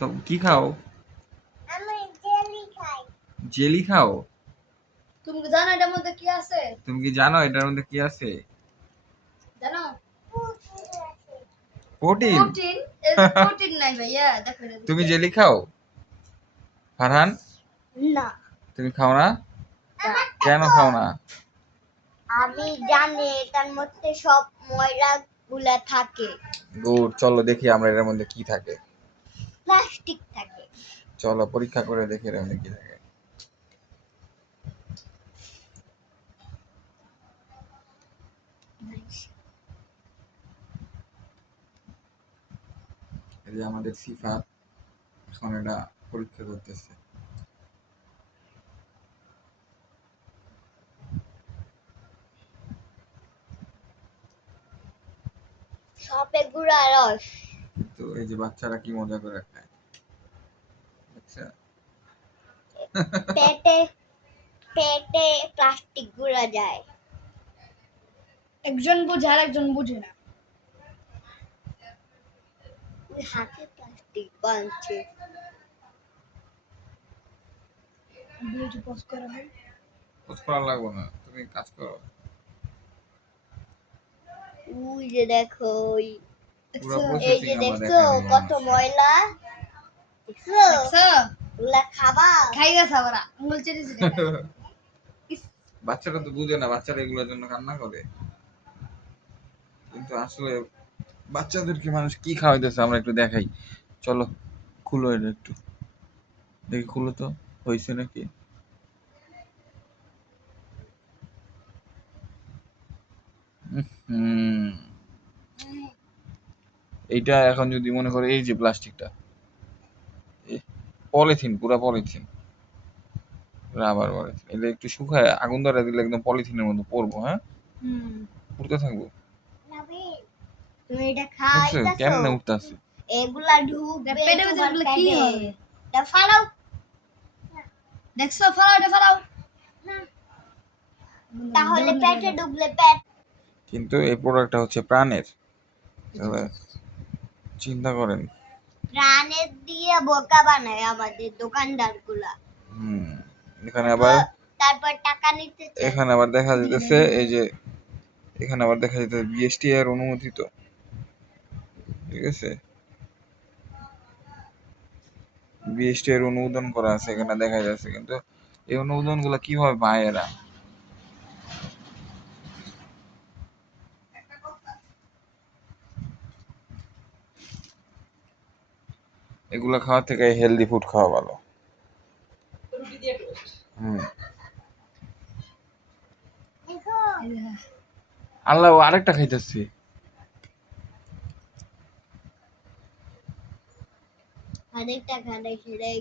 তো কি খাও? জেলি খাও? তুমি কি জানো এটার মধ্যে কি আছে? তুমি কি জানো এটার মধ্যে কি আছে? জানো? প্রোটিন প্রোটিন প্রোটিন নাই ভাইয়া দেখো তুমি জেলি খাও? ফারহান? না। তুমি খাও না? কেন খাও না? আমি জানি এটার মধ্যে সব ময়লা গুলা থাকে। গুড চলো দেখি আমরা এটার মধ্যে কি থাকে। প্লাস্টিক থাকে। চলো পরীক্ষা করে দেখি এর মধ্যে কি থাকে। এই যে আমাদের সিফাত এখন এটা পরীক্ষা করতেছে। সপে গুঁড়া রস। তো এই যে বাচ্চারা কি মজা করে খায়। আচ্ছা। পেটে পেটে প্লাস্টিক গুঁড়া যায়। একজন বুঝে আর একজন বুঝে না। ওই হাতে প্লাস্টিক বাঁধছে। ভিডিওটি পোস্ট করা হয়। খোঁজ করা লাগবে না তুমি কাজ করো। ওই যে দেখো ওই এই যে দেখছ কত ময়লা? দেখছ? দেখছ? ওগুলা খাবা? খাই গেছে আবার আঙুল চেটে চেটে বাচ্চারা তো বুঝে না বাচ্চারা এগুলোর জন্য কান্না করে। কিন্তু আসলে বাচ্চাদেরকে মানুষ কি খাওয়াইতেছে আমরা একটু দেখাই। চলো খুলো এটা একটু। দেখি খুলো তো হয়েছে নাকি? হুম। এইটা এখন যদি মনে করে এই যে প্লাস্টিকটা পলিথিন পুরা পলিথিন রাবার পলিথিন এটা একটু শুকায় আগুন ধরে দিলে একদম পলিথিনের মতো পড়ব হ্যাঁ? হুম। উঠতে থাকব। তুমি এটা দেখছ কেমনে উঠতেছে? এগুলা ঢুকবে পেটে তোমার কি? হবে। এটা ফালাও। দেখছ ফলাও এটা ফলাও। তাহলে পেটে ঢুকলে পেট। কিন্তু এই প্রোডাক্টটা হচ্ছে প্রাণের। চিন্তা করেন। প্রাণের দিয়ে বোকা বানায় আমাদের দোকানদারগুলা হুম এখানে আবার তারপর টাকা নিতে এখানে আবার দেখা যাইতেছে এই যে এখানে আবার দেখা যাইতেছে বিএসটি এর অনুমোদিত। ঠিক আছে? বিএসটি এর অনুমোদন করা আছে এখানে দেখা যাচ্ছে। কিন্তু এই অনুমোদনগুলা কীভাবে পায় এরা? এগুলা খাওয়ার থেকে হেলদি ফুড খাওয়া ভালো। আল্লাহ আরেকটা খাইতেছি। আরেকটা খানে খেলেই